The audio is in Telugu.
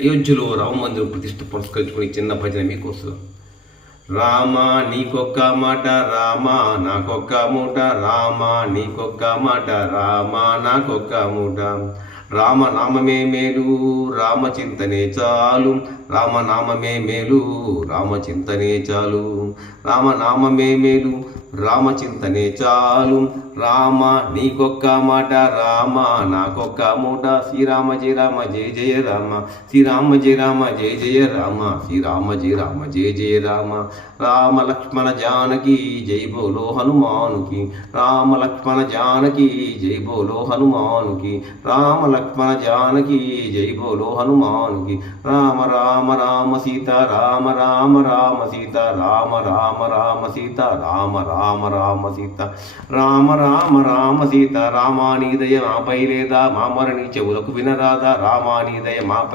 అయోధ్యలో రామమందిరం ప్రతిష్ఠ పురస్కరించుకుని చిన్న భజన మీకోసం. రామ నీకొక్క మాట రామ నాకొక్క మూట, రామ నీకొక్క మాట రామ నాకొక్క మూట. రామనామమే మేలు రామచింతనే చాలు, రామనామమే మేలు రామచింతనే చాలు, రామనామమే మేలు రామచింతనే చాలు. రామ నీకొక్క మాట రామ నాకొక్క మూట, శ్రీరామ జయ రామ జయ జయ రామ, శ్రీరామ జయ రామ జయ జయ రామ, శ్రీరామ జయ రామ జయ జయ రామ. రామ లక్ష్మణ జానకి జై బోలో హనుమానుకి, రామ లక్ష్మణ జానకి జై బోలో హనుమానుకి, రామ లక్ష్మణ జానకి జై బోలో హనుమానుకి. రామ రామ రామ సీత రామ రామ రామ సీత, రామ రామ రామ సీత రామ రామ రామ సీత, రామ రామ రామ సీత. రామాని దయ మాపై లేదా, మామరణి చెవులకు వినరాదా, రామాని దయ మాపై